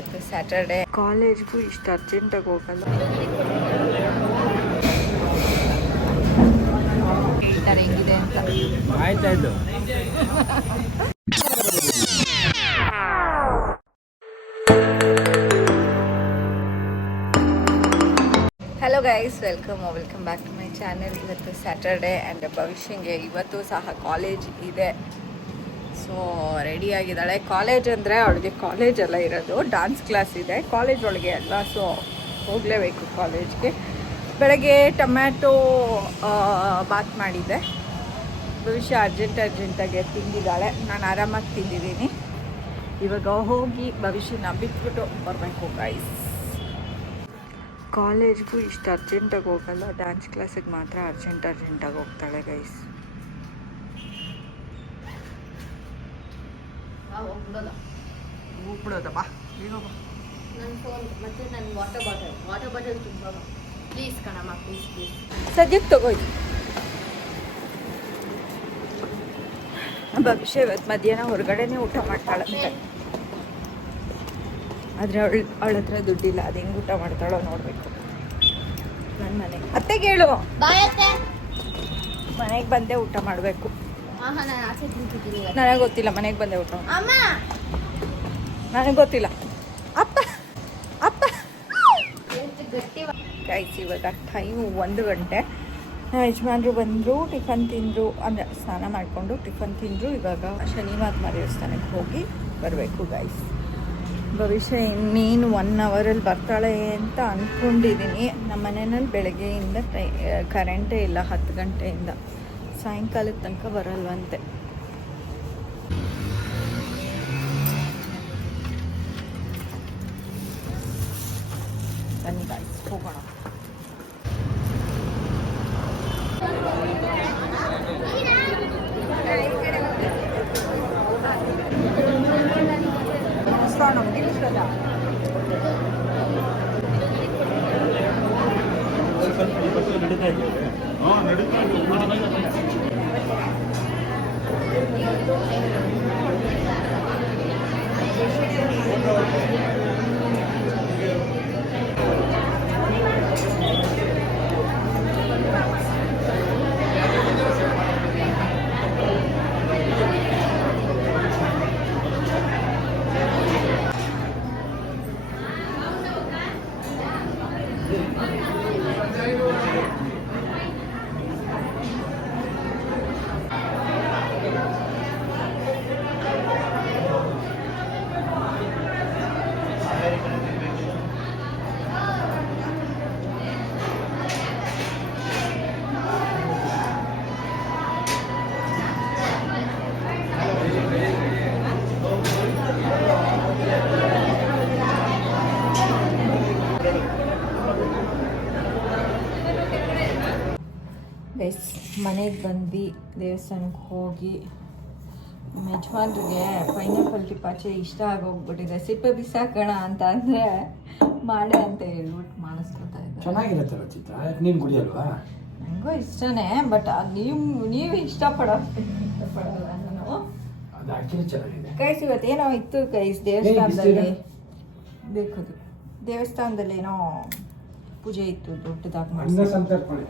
ಇವತ್ತು ಸ್ಯಾಟರ್ಡೆ. ಕಾಲೇಜ್ಗೂ ಇಷ್ಟು ಅರ್ಜೆಂಟಾಗಿ ಹೋಗಲ್ಲ. ಹೇಳ್ತಾರೆ ಹೆಂಗಿದೆ ಅಂತ. ಆಯ್ತಾಯ್ತು. Hello guys, welcome back to my channel. ಇವತ್ತು ಸ್ಯಾಟರ್ಡೆ ಆ್ಯಂಡ್ ಭವಿಷ್ಯಂಗೆ ಇವತ್ತು ಸಹ ಕಾಲೇಜ್ ಇದೆ. ಸೊ ರೆಡಿಯಾಗಿದ್ದಾಳೆ. ಕಾಲೇಜ್ ಅಂದರೆ ಅವಳಿಗೆ ಕಾಲೇಜೆಲ್ಲ ಇರೋದು, ಡ್ಯಾನ್ಸ್ ಕ್ಲಾಸ್ ಇದೆ ಕಾಲೇಜ್ ಒಳಗೆ ಅಲ್ಲ. ಸೊ ಹೋಗಲೇಬೇಕು ಕಾಲೇಜ್ಗೆ. ಬೆಳಗ್ಗೆ ಟೊಮ್ಯಾಟೊ ಬಾತ್ ಮಾಡಿದ್ದೆ. ಭವಿಷ್ಯ ಅರ್ಜೆಂಟಾಗಿ ತಿಂದಿದ್ದಾಳೆ. ನಾನು ಆರಾಮಾಗಿ ತಿಂದಿದ್ದೀನಿ. ಇವಾಗ ಹೋಗಿ ಭವಿಷ್ಯನ ಬಿಟ್ಬಿಟ್ಟು ಬರಬೇಕು ಗೈಸ್. ಕಾಲೇಜ್ಗೂ ಇಷ್ಟು ಅರ್ಜೆಂಟಾಗಿ ಹೋಗಲ್ಲ, ಡ್ಯಾನ್ಸ್ ಕ್ಲಾಸಿಗೆ ಮಾತ್ರ ಅರ್ಜೆಂಟಾಗಿ ಹೋಗ್ತಾಳೆ ಗೈಸ್. ಹೋಗ್ಬಿಡೋದ ಬಾ, ನನ್ನ ಫೋನ್ ಮತ್ತು ನನ್ನ ವಾಟರ್ ಬಾಟಲ್ ತುಂಬ ಪ್ಲೀಸ್ ಕಣಮ್ಮ, ಪ್ಲೀಸ್ ಸದ್ಯಕ್ಕೆ ತಗೋಯ್ತು. ಭವಿಷ್ಯ ಇವತ್ತು ಮಧ್ಯಾಹ್ನ ಹೊರಗಡೆನೇ ಊಟ ಮಾಡ್ತಾಳಂತೆ. ಆದರೆ ಅವಳ ಹತ್ರ ದುಡ್ಡಿಲ್ಲ. ಅದು ಹೆಂಗೆ ಊಟ ಮಾಡ್ತಾಳೋ ನೋಡಬೇಕು. ನನ್ನ ಮನೆಗೆ ಅತ್ತೆಗೆ ಹೇಳು, ಮನೆಗೆ ಬಂದೇ ಊಟ ಮಾಡಬೇಕು. ನನಗೆ ಗೊತ್ತಿಲ್ಲ, ಮನೆಗೆ ಬಂದೆ ಊಟ. ನನಗೆ ಗೊತ್ತಿಲ್ಲ. ಅಪ್ಪ ಗೈಸ್, ಇವಾಗ ಟೈಮು 1 ಗಂಟೆ. ಯಜಮಾನ್ರು ಬಂದರು, ಟಿಫನ್ ತಿಂದರು, ಅಂದರೆ ಸ್ನಾನ ಮಾಡಿಕೊಂಡು ಟಿಫನ್ ತಿಂದರು. ಇವಾಗ ಶನಿ ಮಹಾತ್ಮ ದೇವಸ್ಥಾನಕ್ಕೆ ಹೋಗಿ ಬರಬೇಕು ಗೈಸ್. ಭವಿಷ್ಯ ಇನ್ನೇನು 1 ಅವರಲ್ಲಿ ಬರ್ತಾಳೆ ಅಂತ ಅಂದ್ಕೊಂಡಿದ್ದೀನಿ. ನಮ್ಮ ಮನೆಯಲ್ಲಿ ಬೆಳಗ್ಗೆಯಿಂದ ಕರೆಂಟೇ ಇಲ್ಲ. 10 ಗಂಟೆಯಿಂದ ಸಾಯಂಕಾಲದ ತನಕ ಬರಲ್ವಂತೆ. ಬನ್ನಿ ಗಾಯ್ಸ್, ಹೋಗೋಣ. ಗೈಸ್, ಮನೆಗೆ ಬಂದು ದೇವಸ್ಥಾನಕ್ಕೆ ಹೋಗಿ ಯಜಮಾನ್ರಿಗೆ ಪೈನಾಪಲ್ ಟಿಪಾಚೆ ಇಷ್ಟ ಆಗೋಗ್ಬಿಟ್ಟಿದೆ. ಸಿಪ್ಪೆ ಬಿಸಾಕೋಣ ಅಂತ ಅಂದರೆ ಮಾಡೆ ಅಂತ ಹೇಳ್ಬಿಟ್ಟು ಮಾಡಿಸ್ಕೊತಾ ಇದ್ದಾರೆ. ಚೆನ್ನಾಗಿರುತ್ತಲ್ಲ ಚಿತ್ರ, ನೀನು ಕುಡಿಯಲ್ವಾ? ನನಗೂ ಇಷ್ಟನೇ, ಬಟ್ ನೀವು ಇಷ್ಟಪಡಲ್ಲ ನಾನು. ಅದು ಆ್ಯಕ್ಚುಲಿ ಚೆನ್ನಾಗಿದೆ ಗೈಸ್. ಇವತ್ತೇನೋ ಇತ್ತು ಗೈಸ್ ದೇವಸ್ಥಾನದಲ್ಲಿ. ಬೇಕದು ದೇವಸ್ಥಾನದಲ್ಲಿ ಏನೋ ಪೂಜೆ ಇತ್ತು, ದೊಡ್ಡದಾಗಿ ಮಾಡಿ.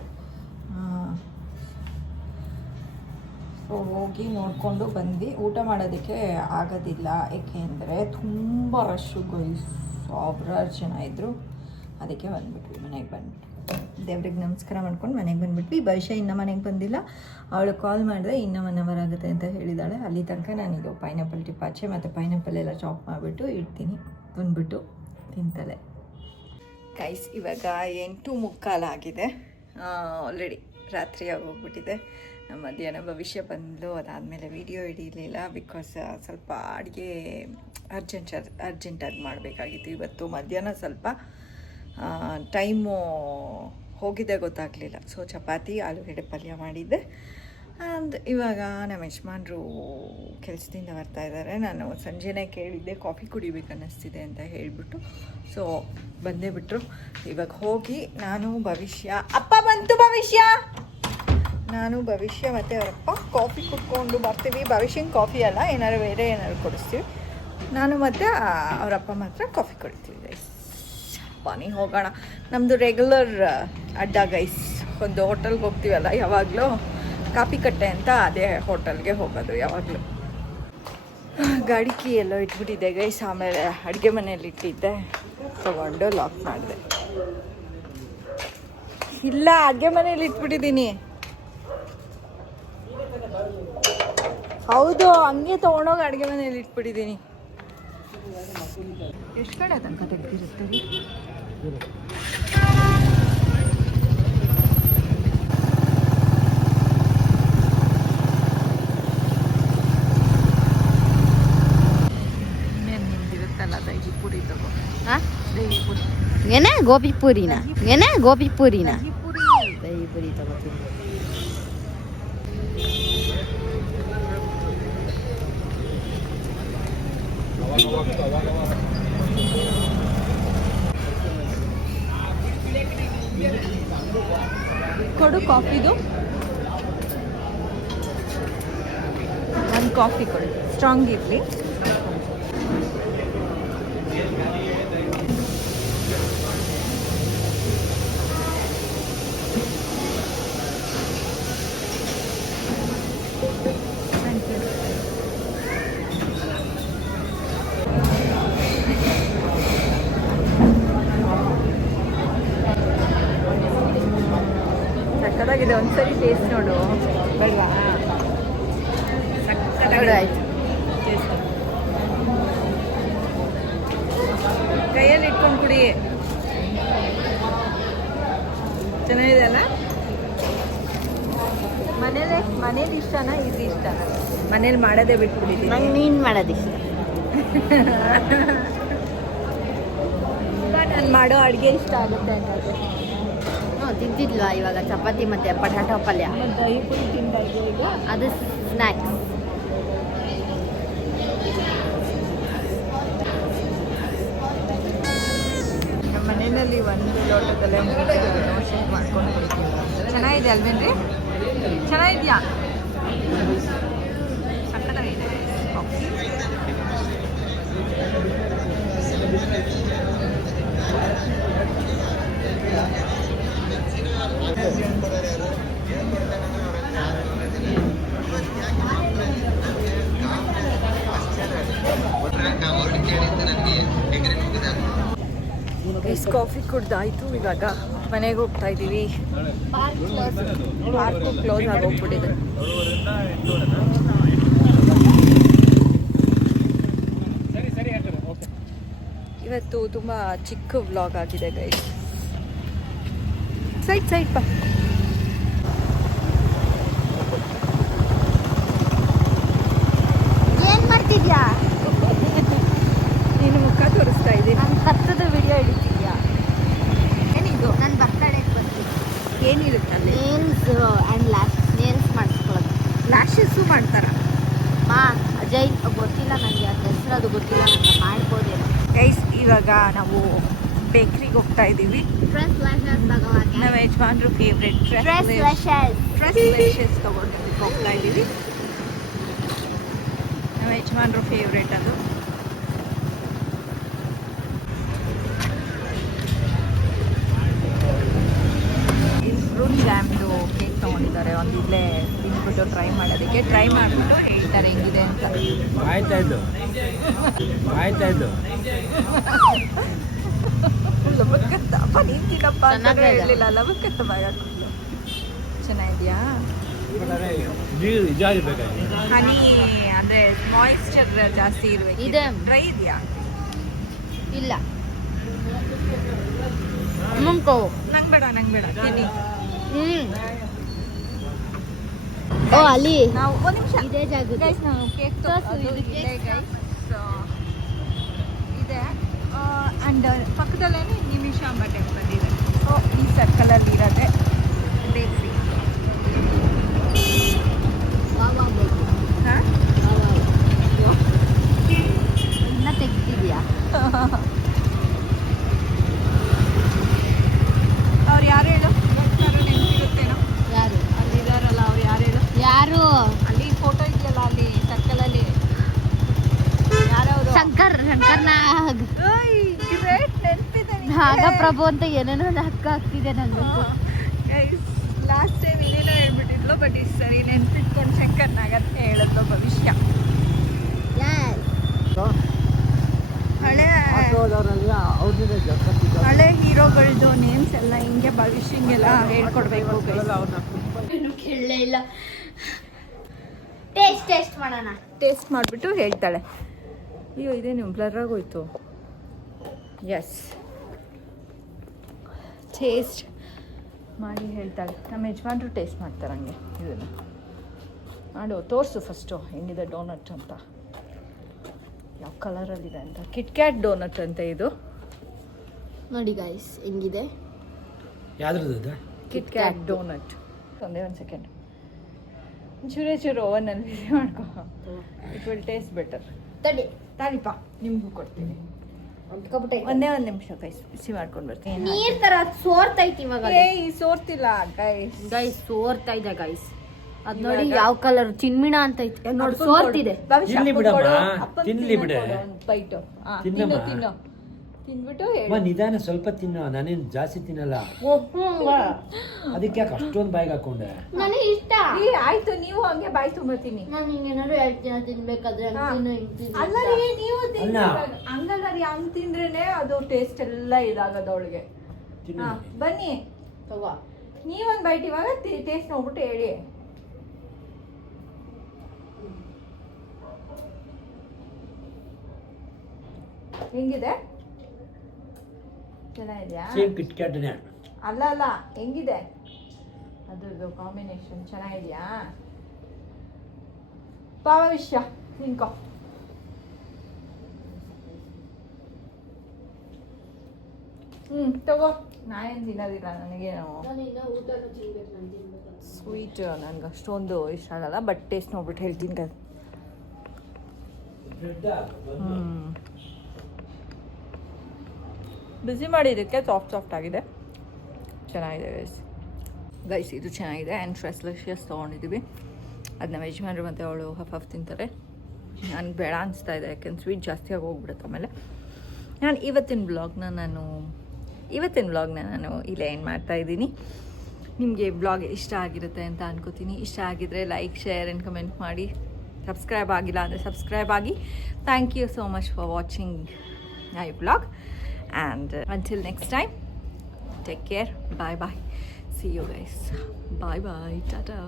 ಸೊ ಹೋಗಿ ನೋಡಿಕೊಂಡು ಬಂದ್ವಿ. ಊಟ ಮಾಡೋದಕ್ಕೆ ಆಗೋದಿಲ್ಲ, ಏಕೆಂದರೆ ತುಂಬ ರಶ್ಶು ಗೈಸ್. 1000 ಜನ ಇದ್ದರು. ಅದಕ್ಕೆ ಬಂದುಬಿಟ್ವಿ, ಮನೆಗೆ ಬಂದುಬಿಟ್ಟು ದೇವ್ರಿಗೆ ನಮಸ್ಕಾರ ಮಾಡ್ಕೊಂಡು ಮನೆಗೆ ಬಂದುಬಿಟ್ವಿ. ಭವಿಷ್ಯ ಇನ್ನೂ ಮನೆಗೆ ಬಂದಿಲ್ಲ. ಅವಳು ಕಾಲ್ ಮಾಡಿದ್ರೆ ಇನ್ನೂ 1 ಅವರ್ ಆಗುತ್ತೆ ಅಂತ ಹೇಳಿದ್ದಾಳೆ. ಅಲ್ಲಿ ತನಕ ನಾನಿದು ಪೈನಾಪಲ್ ಟಿಪಾಚೆ ಮತ್ತು ಪೈನಾಪಲ್ ಎಲ್ಲ ಚಾಪ್ ಮಾಡಿಬಿಟ್ಟು ಇಡ್ತೀನಿ. ಬಂದುಬಿಟ್ಟು ತಿಂತಾಳೆ ಗೈಸ್. ಇವಾಗ 8:45 ಆಗಿದೆ. ಆಲ್ರೆಡಿ ರಾತ್ರಿ ಆಗೋಗ್ಬಿಟ್ಟಿದೆ. ಮಧ್ಯಾಹ್ನ ಭವಿಷ್ಯ ಬಂದು ಅದಾದಮೇಲೆ ವೀಡಿಯೋ ಹಿಡಿಯಲಿಲ್ಲ. ಬಿಕಾಸ್ ಸ್ವಲ್ಪ ಅಡುಗೆ ಅರ್ಜೆಂಟಾಗಿ ಮಾಡಬೇಕಾಗಿತ್ತು ಇವತ್ತು. ಮಧ್ಯಾಹ್ನ ಸ್ವಲ್ಪ ಟೈಮು ಹೋಗಿದೆ, ಗೊತ್ತಾಗಲಿಲ್ಲ. ಸೊ ಚಪಾತಿ ಆಲೂಗಡ್ಡೆ ಪಲ್ಯ ಮಾಡಿದ್ದೆ. ಆ್ಯಂಡ್ ಇವಾಗ ನಮ್ಮ ಯಜಮಾನ್ರು ಕೆಲಸದಿಂದ ಬರ್ತಾಯಿದ್ದಾರೆ. ನಾನು ಸಂಜೆನೇ ಕೇಳಿದ್ದೆ ಕಾಫಿ ಕುಡಿಬೇಕು ಅನ್ನಿಸ್ತಿದೆ ಅಂತ ಹೇಳಿಬಿಟ್ಟು. ಸೊ ಬಂದೇ ಬಿಟ್ಟರು. ಇವಾಗ ಹೋಗಿ ನಾನು ಭವಿಷ್ಯ, ಅಪ್ಪ ಬಂತು ಭವಿಷ್ಯ, ನಾನು ಭವಿಷ್ಯ ಮತ್ತು ಅವರಪ್ಪ ಕಾಫಿ ಕುಡ್ಕೊಂಡು ಬರ್ತೀವಿ. ಭವಿಷ್ಯಂಗೆ ಕಾಫಿ ಅಲ್ಲ, ಏನಾದ್ರು ಬೇರೆ ಏನಾದ್ರು ಕೊಡಿಸ್ತೀವಿ. ನಾನು ಮತ್ತು ಅವರಪ್ಪ ಮಾತ್ರ ಕಾಫಿ ಕುಡಿತೀವಿ ಗೈಸ್. ಬನ್ನಿ ಹೋಗೋಣ. ನಮ್ಮದು ರೆಗ್ಯುಲರ್ ಅಡ್ಡ ಗೈಸ್. ಒಂದು ಹೋಟೆಲ್ಗೆ ಹೋಗ್ತೀವಲ್ಲ ಯಾವಾಗಲೂ, ಕಾಪಿ ಕಟ್ಟೆ ಅಂತ ಅದೇ ಹೋಟೆಲ್ಗೆ ಹೋಗೋದು ಯಾವಾಗಲೂ. ಗಾಡಿ ಕೀ ಎಲ್ಲೋ ಇಟ್ಬಿಟ್ಟಿದ್ದೆ ಗೈಸ್. ಆಮೇಲೆ ಅಡುಗೆ ಮನೇಲಿ ಇಟ್ಟಿದ್ದೆ, ತಗೊಂಡು ಲಾಕ್ ಮಾಡಿದೆ. ಇಲ್ಲ, ಅಡುಗೆ ಮನೇಲಿ ಇಟ್ಬಿಟ್ಟಿದ್ದೀನಿ. ಹೌದು, ಹಂಗೆ ತೊಗೊಂಡೋಗಿ ಅಡುಗೆ ಮನೇಲಿ ಇಟ್ಬಿಟ್ಟಿದ್ದೀನಿ. ಎಷ್ಟು ಕಡೆ ತನಕ ತೆಗ್ದಿರುತ್ತೆ? ಏನೇ ಗೋಬಿ ಪೂರಿನ ಗೋಬಿ ಪೂರಿನ ದಹಿ ಪೂರಿ ತಗೋತೀನಿ. ಕೊಡು ಕಾಫಿದು ಒಂದು ಕಾಫಿ ಕೊಡಿ, ಸ್ಟ್ರಾಂಗ್ ಇರಲಿ. ಸಕ್ಕತ್ತಾಗಿದೆ, ಒಂದ್ಸರಿ ಟೇಸ್ಟ್ ನೋಡು. ಬೇಡವಾ? ಸಕ್ಕತ್ತಾಗಿದೆ. ಆಯ್ತು, ಕೈಯಲ್ಲಿ ಇಟ್ಕೊಂಡು ಕುಡಿ. ಚೆನ್ನಾಗಿದೆ ಅಲ್ಲ? ಮನೇಲಿ ಇಷ್ಟನಾ ಇದು ಇಷ್ಟನಾ? ಮನೇಲಿ ಮಾಡೋದೇ ಬಿಟ್ಬಿಟ್ಟಿದ್ದೀನಿ. ನಂಗೆ ನೀನು ಮಾಡೋದಿಷ್ಟ. ನಾನು ಮಾಡೋ ಅಡುಗೆ ಇಷ್ಟ ಆಗುತ್ತೆ ಅನ್ನೋದು. ತಿಂತಿದ್ಲ್ವಾ ಇವಾಗ ಚಪಾತಿ ಮತ್ತು ಪಟಾಟೊ ಪಲ್ಯ? ದಹಿ ಪುರಿ ತಿಂದಾಗೆ ಈಗ. ಅದು ಸ್ನ್ಯಾಕ್ಸ್. ನಮ್ಮ ಮನೆಯಲ್ಲಿ ಒಂದು ಲೋಟದಲ್ಲೇ ಶೇರ್ ಮಾಡ್ಕೊಂಡು ಕುಡಿತೀವಿ. ಚೆನ್ನಾಗಿದೆ ಅಲ್ವೇನ್ರಿ? ಚೆನ್ನಾಗಿದೆಯಾ? ಸಕ್ಕತ್ತಾಗಿದೆ. ಕಾಫಿ ಕುಡ್ದಾಯ್ತು. ಇವಾಗ ಮನೆಗೆ ಹೋಗ್ತಾ ಇದ್ದೀವಿ. ಪಾರ್ಕು ಕ್ಲೋಸ್ ಆಗೋಗ್ಬಿಟ್ಟಿದೆ. ಇವತ್ತು ತುಂಬ ಚಿಕ್ಕ ವ್ಲಾಗ್ ಆಗಿದೆ ಗೈಸ್. ಸೈಡ್ ಬಾ. ಏನು ಮಾಡ್ತಿದ್ಯಾ? ನೀನು ಮುಖ ತೋರಿಸ್ತಾ ಇದ್ದೀನಿ. ನಾನು ಹತ್ತದ ವಿಡಿಯೋ ಹಿಡಿತಿದ್ಯಾ? ಏನಿದು? ನನ್ನ ಬರ್ತಡೇಗೆ ಬರ್ತೀನಿ. ಏನಿರುತ್ತಲ್ಲಿ? ನೇಲ್ಸ್ ಆ್ಯಂಡ್ ನೇಲ್ಸ್ ಮಾಡಿಸ್ಕೊಳ್ಳೋದು. ಲ್ಯಾಶಸ್ಸು ಮಾಡ್ತಾರ? ಅಜಯ್ ಗೊತ್ತಿಲ್ಲ ನನಗೆ, ಅದು ಹೆಸರು ಅದು ಗೊತ್ತಿಲ್ಲ, ನನಗೆ ಮಾಡ್ಬೋದೇನೋ. ಗೈಸ್ ಇವಾಗ ನಾವು ಬೇಕ್ರಿಗೆ ಹೋಗ್ತಾ ಇದ್ದೀವಿ. ನಮ್ಮ ಯಜಮಾನ್ರು ಫೇವ್ರೆಟ್ ಫ್ರೆಶ್ ಲೆಶಸ್ ತೊಗೊಂಡು ಹೋಗ್ತಾ ಇದ್ದೀವಿ. ನಮ್ಮ ಯಜಮಾನ್ರು ಫೇವ್ರೇಟ್ ಅದು. ಫ್ರೂಟ್ ಜಾಮ್ದು ಕೇಕ್ ತೊಗೊಂಡಿದ್ದಾರೆ. ಒಂದು ಇಲ್ಲೇ ತಿಂದ್ಬಿಟ್ಟು ಟ್ರೈ ಮಾಡೋದಕ್ಕೆ ಟ್ರೈ ಮಾಡಿಬಿಟ್ಟು ಹೇಳ್ತಾರೆ ಹೆಂಗಿದೆ ಅಂತ. ಆಯ್ತಾಯ್ತು ಲಬಕ್ಕತ್ತ ಅಪ್ಪ ನೀನು ತಿನ್ನಪ್ಪ ಅಂತ ಹೇಳಲಿಲ್ಲ. ಲಬಕ್ಕತ್ತ ಬಾಯ ಚೆನ್ನಾಗಿದೆಯಾ? ನೀರು ಇದಾಗಿರ್ಬೇಕಾಗಿ ಹನಿ ಅಂದರೆ ಮಾಯಿಶ್ಚರ್ ಜಾಸ್ತಿ ಇರಬೇಕು. ಇದೆ. ಡ್ರೈ ಇದೆಯಾ? ಇಲ್ಲ ಮುಂಕೋ ನಂಗೆ ಬೇಡ ತಿನ್ನಿ. ಓ ಅಲ್ಲಿ ನಾವು ಒಂದು ನಿಮಿಷ ಇದೇ ಜಾಗ ಗೈಸ್, ನಾವು ಕೇಕ್ ಇದೆ ಗೈಸ್, ಇದೆ. ಆ್ಯಂಡ್ ಪಕ್ಕದಲ್ಲೇ ನಿಮಿಷಾಂಬ ಟೆಂಪಲ್ ಇದೆ. ಸೊ ಈ ಸರ್ಕಲಲ್ಲಿ ಇರೋದೆ ಬೇಕ್ರಿ. ಹಾಂ, ಇನ್ನ ತೆಗ್ದಿದ್ಯಾ? ಅವ್ರು ಯಾರು ಹೇಳು? ನೆನಪಿರುತ್ತೇನೋ. ಯಾರು ಅಲ್ಲಿದಾರಲ್ಲ ಅವ್ರು ಯಾರು ಹೇಳು? ಯಾರು? ಅಲ್ಲಿ ಫೋಟೋ ಇದೆಯಲ್ಲ ಅಲ್ಲಿ ಸರ್ಕಲಲ್ಲಿ, ಯಾರವರು? ಶಂಕರ್ ಆಗ ಪ್ರಭು ಅಂತ ಏನೇನೋ ನಾಟಕ ಆಗ್ತಿದೆ ನಂಗೆ. ಲಾಸ್ಟ್ ಟೈಮ್ ಏನೇನೋ ಹೇಳ್ಬಿಟ್ಟಿದ್ಲು, ಬಟ್ ಈ ಸರಿ ನೆನ್ಪಿಟ್ಕೊಂಡು ಶಂಕರ್ನಾಗಂತ ಹೇಳಿದ್ಲು ಭವಿಷ್ಯ. ಹಳೆ ಹಳೆ ಹೀರೋಗಳದ್ದು ನೇಮ್ಸ್ ಎಲ್ಲ ಹಿಂಗೆ ಭವಿಷ್ಯಂಗೆಲ್ಲ ಹೇಳ್ಕೊಡ್ಬೇಕು. ಕೇಳಲೇ ಇಲ್ಲ. ಟೇಸ್ಟ್ ಮಾಡೋಣ. ಟೇಸ್ಟ್ ಮಾಡಿಬಿಟ್ಟು ಹೇಳ್ತಾಳೆ. ಅಯ್ಯೋ ಇದೇನು ಬ್ಲರ್ ಆಗೋಯ್ತು. ಎಸ್, ಟೇಸ್ಟ್ ಮಾಡಿ ಹೇಳ್ತಾಳೆ. ನಮ್ಮ ಯಜಮಾನ್ರು ಟೇಸ್ಟ್ ಮಾಡ್ತಾರೆ ಹಂಗೆ. ಇದನ್ನು ಮಾಡು, ತೋರಿಸು ಫಸ್ಟು ಹೆಂಗಿದೆ ಡೋನಟ್ ಅಂತ, ಯಾವ ಕಲರಲ್ಲಿದೆ ಅಂತ. ಕಿಟ್ಕ್ಯಾಟ್ ಡೋನಟ್ ಅಂತ ಇದು. ನೋಡಿ ಗೈಸ್ ಹೆಂಗಿದೆ. ಯಾವ್ದ್ರದ್ದು? KitKat donut. ಒಂದೇ ಒಂದು ಸೆಕೆಂಡ್, ಚೂರು ಓವನಲ್ಲಿ ಬಿಸಿ ಮಾಡ್ಕೊ. It will taste better. ತಡಿ ತಾಳಿಪ್ಪ, ನಿಮಗೂ ಕೊಡ್ತೀನಿ. ಒಂದೇ ಒಂದು ನಿಮಿಷ ಗೈಸ್, ಬಿಸಿ ಮಾಡ್ಕೊಂಡು ಬರ್ತೀನಿ. ನೀರ್ ತರ ಸೋರ್ತೈತಿ ಇವಾಗ. ಸೋರ್ತಿಲ್ಲ ಗೈಸ್ ಸೋರ್ತಾ ಇದೆ ಗೈಸ್. ಅದ್ ನೋಡಿ ಯಾವ ಕಲರ್ ಚಿನ್ಮಿಣ ಅಂತ ಐತಿ ನೋಡಿ, ಸೋರ್ತಿದೆ. ತಿನ್ಲಿ ಬಿಡಮ್ಮ, ತಿನ್ಲಿ ಬಿಡೆ. ಬೈಟು ತಿನ್ನಮ್ಮ. ತಿನ್ನು, ತಿನ್ಬಿಟ್ಟು ಅಮ್ಮ ನಿಧಾನ ಸ್ವಲ್ಪ ತಿನ್ನು, ನಾನೇನು ಜಾಸ್ತಿ ತಿನ್ನಲ್ಲ. ಅದಕ್ಕೆ ಯಾಕೆ ಅಷ್ಟೊಂದು ಬಾಯಿಗೆ ಹಾಕೊಂಡೆ? ನನಗೆ ಇಷ್ಟ. ಆಯ್ತು, ನೀವು ಹಂಗೆ ಬಾಯಿ ತುಂಬತೀನಿ. ನಾನು ಹಿಂಗೇನಾದ್ರು 2 ದಿನ ತಿನ್ಬೇಕಾದ್ರೆ ಅಲ್ಲ ರೀ, ನೀವು ಹಂಗಲ್ಲ ರೀ, ಹಂಗ್ ತಿಂದ್ರೇನೆ ಅದು ಟೇಸ್ಟ್ ಎಲ್ಲ ಇದಾಗದ ಅವಳಿಗೆ. ಬನ್ನಿ ತಗೋ, ನೀವೊಂದು ಬೈಟ್ ಇವಾಗ ಟೇಸ್ಟ್ ನೋಡ್ಬಿಟ್ಟು ಹೇಳಿ. ಹೆಂಗಿದೆ? ಚೆನ್ನಾಗಿದ್ಯಾ? ಸೇಮ್ ಕಿಟ್ಕ್ಯಾಟ್ನೇ. ಅಲ್ಲ ಹೆಂಗಿದೆ ಅದ್ರದ್ದು ಕಾಂಬಿನೇಷನ್? ಚೆನ್ನಾಗಿದ್ಯಾ? ಭವಿಷ್ಯ ತಿನ್ಕೋ. ತಗೋ. ನಾನೇನು ತಿನ್ನೋದಿಲ್ಲ, ನನಗೇನು ಸ್ವೀಟ್ ನನಗೆ ಅಷ್ಟೊಂದು ಇಷ್ಟ ಆಗಲ್ಲ, ಬಟ್ ಟೇಸ್ಟ್ ನೋಡ್ಬಿಟ್ಟು ಹೇಳ್ತೀನಿ ಕದ. ಬಿಸಿ ಮಾಡಿದ್ದಕ್ಕೆ ಸಾಫ್ಟ್ ಆಗಿದೆ, ಚೆನ್ನಾಗಿದೆ ಗೈಸ್. ಇದು ಚೆನ್ನಾಗಿದೆ. ಆ್ಯಂಡ್ ಫ್ರೆಶ್ಲೆಶಿಯಸ್ ತೊಗೊಂಡಿದ್ದೀವಿ. ಅದನ್ನ ಯಜಮಾನ್ರು ಮತ್ತು ಅವಳು ಹಾಫ್ ತಿಂತಾರೆ. ನನಗೆ ಬೇಡ ಅನಿಸ್ತಾ ಇದೆ, ಯಾಕೆಂದ್ರೆ ಸ್ವೀಟ್ ಜಾಸ್ತಿ ಆಗಿ ಹೋಗ್ಬಿಡುತ್ತೆ ಆಮೇಲೆ. ಇವತ್ತಿನ ವ್ಲಾಗ್ನ ನಾನು ಇಲ್ಲೇ ಏನು ಮಾಡ್ತಾಯಿದ್ದೀನಿ. ನಿಮಗೆ ವ್ಲಾಗ್ ಇಷ್ಟ ಆಗಿರುತ್ತೆ ಅಂತ ಅನ್ಕೋತೀನಿ. ಇಷ್ಟ ಆಗಿದ್ರೆ ಲೈಕ್, ಶೇರ್ ಆ್ಯಂಡ್ ಕಮೆಂಟ್ ಮಾಡಿ. ಸಬ್ಸ್ಕ್ರೈಬ್ ಆಗಿಲ್ಲ ಅಂದರೆ ಸಬ್ಸ್ಕ್ರೈಬ್ ಆಗಿ. Thank you so much for watching my vlog. And until next time, take care. Bye. See you guys. Bye. Tata.